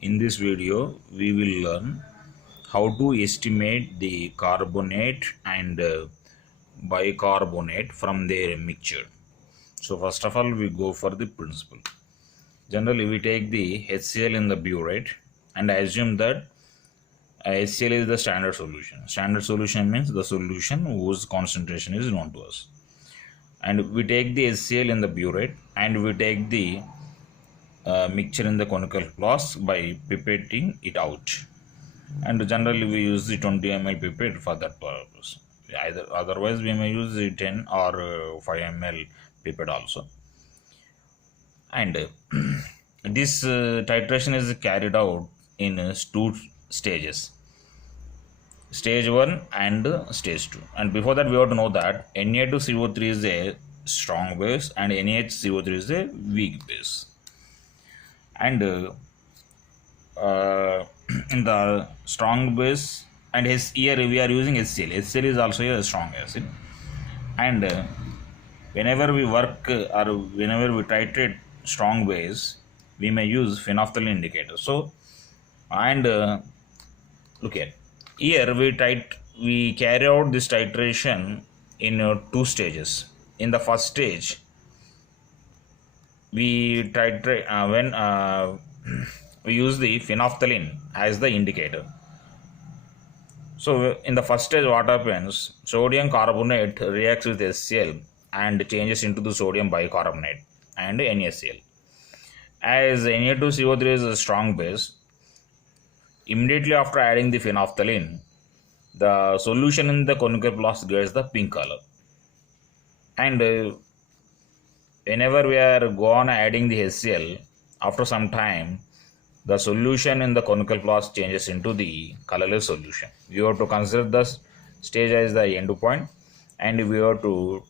In this video, we will learn how to estimate the carbonate and bicarbonate from their mixture. So first of all, we go for the principle. Generally, we take the HCl in the burette and assume that HCl is the standard solution. Standard solution means the solution whose concentration is known to us. And we take the HCl in the burette and we take the mixture in the conical flask by pipetting it out, and generally we use the 20 ml pipette for that purpose. Either otherwise we may use the 10 or 5 ml pipette also. And this titration is carried out in two stages, stage 1 and stage 2. And before that we have to know that Na2CO3 is a strong base and NaHCO3 is a weak base. And in the strong base, and here we are using HCl. HCl is also a strong acid, and whenever we work or whenever we titrate strong base, we may use phenolphthalein indicator. So, and look at here we carry out this titration in two stages. In the first stage, we titrate when we use the phenolphthalein as the indicator. So in the first stage, what happens? Sodium carbonate reacts with HCl and changes into the sodium bicarbonate and NaCl. As Na2CO3 is a strong base, immediately after adding the phenolphthalein, the solution in the conical flask gets the pink color. And whenever we are go on adding the HCl, after some time, the solution in the conical flask changes into the colorless solution. We have to consider the stage as the end point, and we have to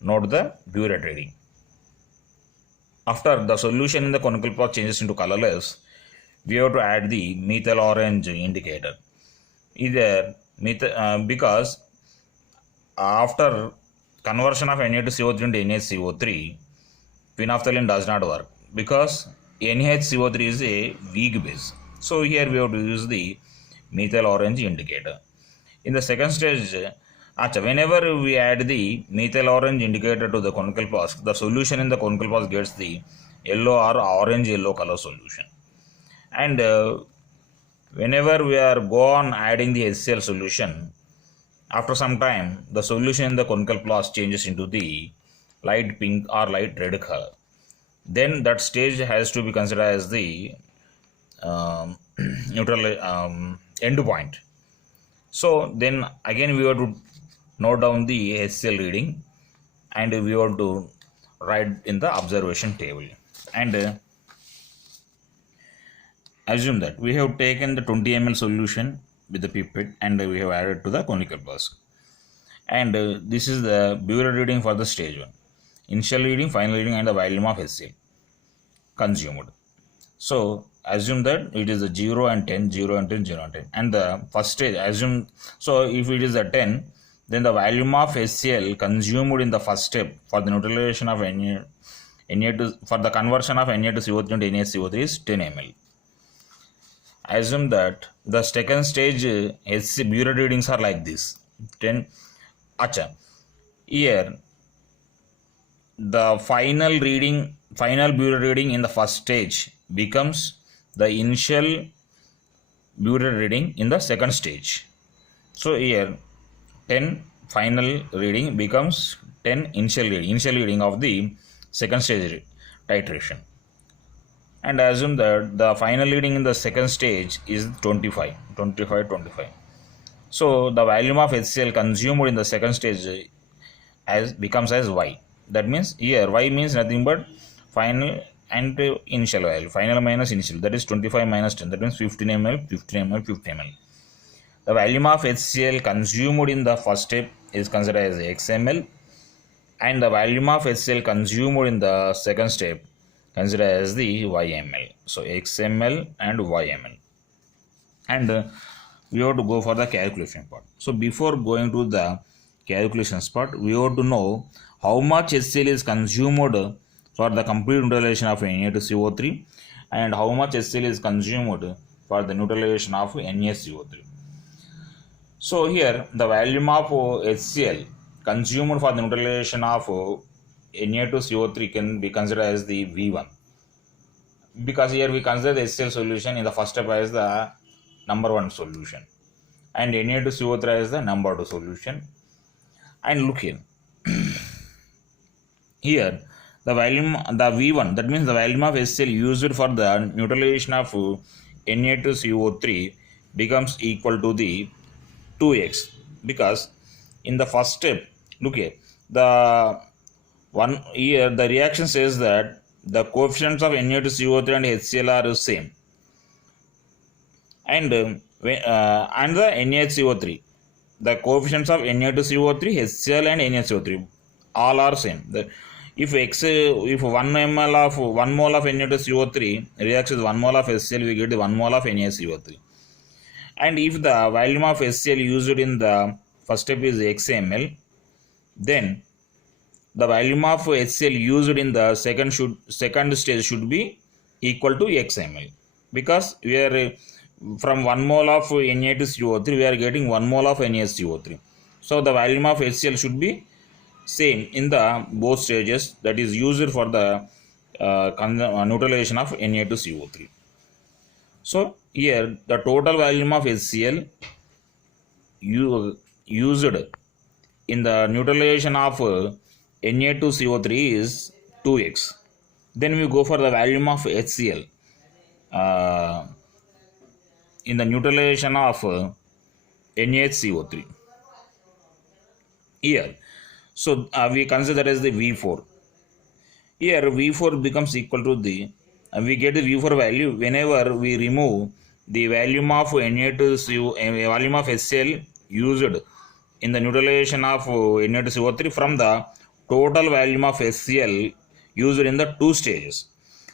note the burette reading. After the solution in the conical flask changes into colorless, we have to add the methyl orange indicator. Because after conversion of Na2CO3 into NaCO3, phenolphthalein does not work because NaHCO3 is a weak base. So here we have to use the methyl orange indicator. In the second stage, whenever we add the methyl orange indicator to the conical flask, the solution in the conical flask gets the yellow or orange yellow color solution. And whenever we are go on adding the HCl solution, after some time, the solution in the conical flask changes into the light pink or light red color. Then that stage has to be considered as the neutral end point. So then again we have to note down the HCl reading, and we have to write in the observation table. And assume that we have taken the 20 ml solution with the pipette and we have added to the conical flask. And this is the burette reading for the stage 1. Initial reading, final reading, and the volume of HCl consumed. So assume that it is a 0 and 10, 0 and 10, 0 and 10. And the first stage, assume, so if it is a 10, then the volume of HCl consumed in the first step for the neutralization of for the conversion of Na2CO3 into NaCO3 is 10 ml. Assume that the second stage burette readings are like this, 10. Here the final burette reading in the first stage becomes the initial burette reading in the second stage. So here 10 final reading becomes 10 initial reading of the second stage titration. And assume that the final reading in the second stage is 25. So the volume of HCl consumed in the second stage becomes as Y. That means here Y means nothing but final and initial value. Final minus initial, that is 25 minus 10, that means 15 ml, 15 ml, 50 ml. The volume of HCl consumed in the first step is considered as XML, and the volume of HCl consumed in the second step considered as the YML. So XML and YML. And we have to go for the calculation part. So before going to the calculations part, we have to know how much HCl is consumed for the complete neutralization of Na2CO3 and how much HCl is consumed for the neutralization of NaCO3. So here the volume of HCl consumed for the neutralization of Na2CO3 can be considered as the V1, because here we consider the HCl solution in the first step as the number 1 solution and Na2CO3 as the number 2 solution. And look here, here the volume, the V1, that means the volume of HCl used for the neutralization of Na2CO3 becomes equal to the 2x, because in the first step, look here, the one here the reaction says that the coefficients of Na2CO3 and HCl are the same, and the NaCO3, the coefficients of Na2CO3, HCl and NaCO3 all are same. If 1 mole of Na2CO3 reacts with 1 mole of HCl, we get 1 mole of NaCO3. And if the volume of HCl used in the first step is x ml, then the volume of HCl used in the second stage should be equal to x ml, because we are from 1 mole of Na2CO3 we are getting 1 mole of NaCO3. So the volume of HCl should be same in the both stages, that is used for the neutralization of Na2CO3. So here the total volume of HCl used in the neutralization of Na2CO3 is 2x. Then we go for the volume of HCl in the neutralization of NaCO3 here. So we consider as the V4. Here V4 becomes equal to the, we get the V4 value whenever we remove the volume of Na2CO, volume of HCl used in the neutralization of Na2CO3 from the total volume of HCl used in the two stages.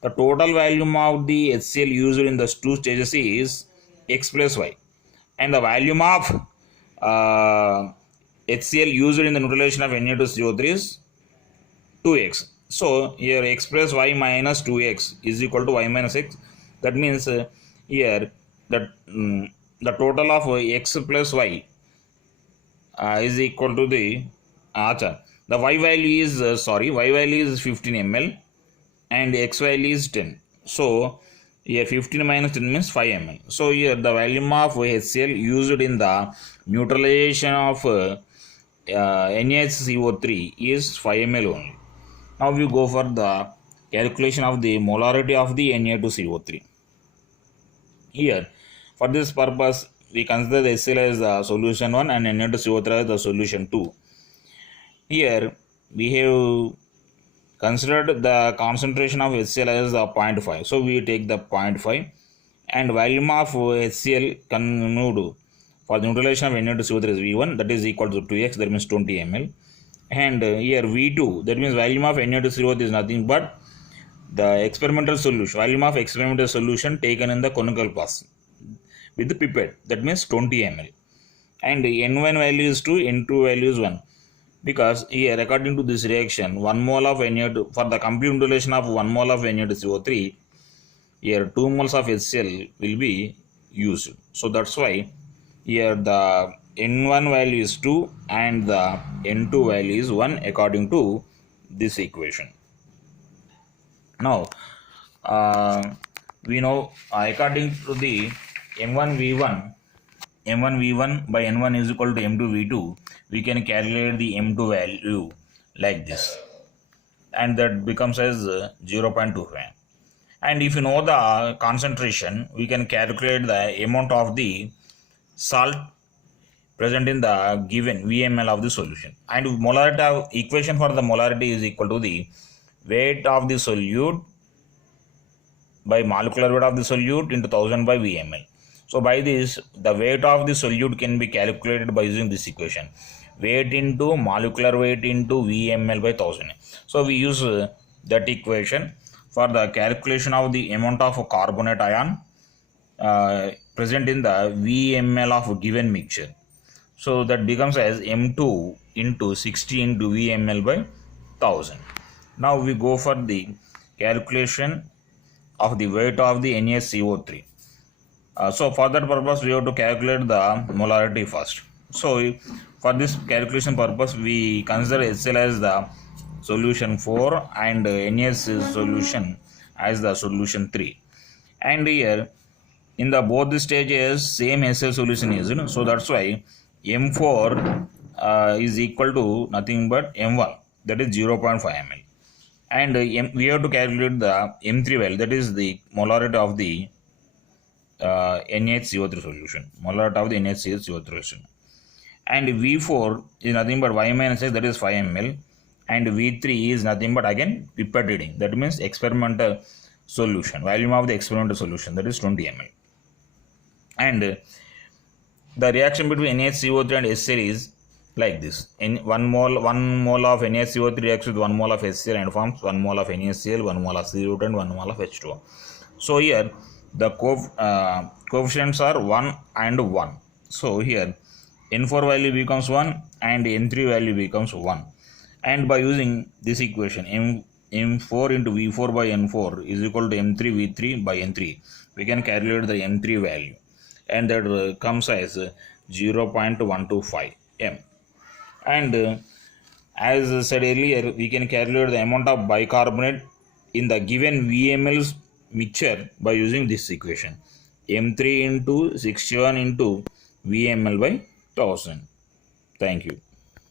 The total volume of the HCl used in the two stages is x plus y, and the volume of HCl used in the neutralization of Na2CO3 is 2x. So here x plus y minus 2x is equal to y minus x. That means here that the total of x plus y is equal to the the y value is y value is 15 ml and x value is 10. So here 15 minus 10 means 5 ml. So here the volume of HCl used in the neutralization of NaCO3 is 5 ml only. Now we go for the calculation of the molarity of the Na2CO3. Here for this purpose we consider the HCl as the solution 1 and Na2CO3 as the solution 2. Here we have considered the concentration of HCl as the 0.5. So we take the 0.5, and volume of HCl consumed for the neutralization of Na2CO3 is V1, that is equal to 2x, that means 20 ml. And here V2, that means volume of Na2CO3 is nothing but the experimental solution, volume of experimental solution taken in the conical pass with the pipette, that means 20 ml. And N1 value is 2, N2 value is 1. Because here according to this reaction, 1 mole of Na2, for the complete neutralization of 1 mole of Na2CO3, here 2 moles of HCl will be used. So that's why here the N1 value is 2 and the N2 value is 1 according to this equation. Now we know according to the M1 V1 by N1 is equal to M2 V2, we can calculate the M2 value like this, and that becomes as 0.25. And if you know the concentration, we can calculate the amount of the salt present in the given VML of the solution. And molarity equation for the molarity is equal to the weight of the solute by molecular weight of the solute into 1000 by VML. So by this, the weight of the solute can be calculated by using this equation, weight into molecular weight into VML by 1000. So we use that equation for the calculation of the amount of carbonate ion present in the VML of a given mixture. So that becomes as M2 into 60 into VML by 1000. Now we go for the calculation of the weight of the NaCO3. So for that purpose, we have to calculate the molarity first. So for this calculation purpose, we consider HCl as the solution 4 and NaS solution as the solution 3. And here in the both the stages same HCl solution is, so that's why M4 is equal to nothing but M1, that is 0.5 ml. And we have to calculate the M3 value, that is the molarity of the NaCO3 solution, molarity of the NaCO3 solution. And V4 is nothing but Y minus X, that is 5 ml, and V3 is nothing but again pipette reading, that means experimental solution, volume of the experimental solution, that is 20 ml. And the reaction between NaCO3 and HCl is like this. In 1 mole of NaCO3 reacts with 1 mole of HCl and forms 1 mole of NaCl, 1 mole of CO2 and 1 mole of H2O. So here the coefficients are 1 and 1. So here N4 value becomes 1 and N3 value becomes 1. And by using this equation, M4 into V4 by N4 is equal to M3 V3 by N3, we can calculate the M3 value, and that comes as 0.125 M. And as said earlier, we can calculate the amount of bicarbonate in the given VML's mixture by using this equation, M3 into 61 into VML by 1000. Thank you.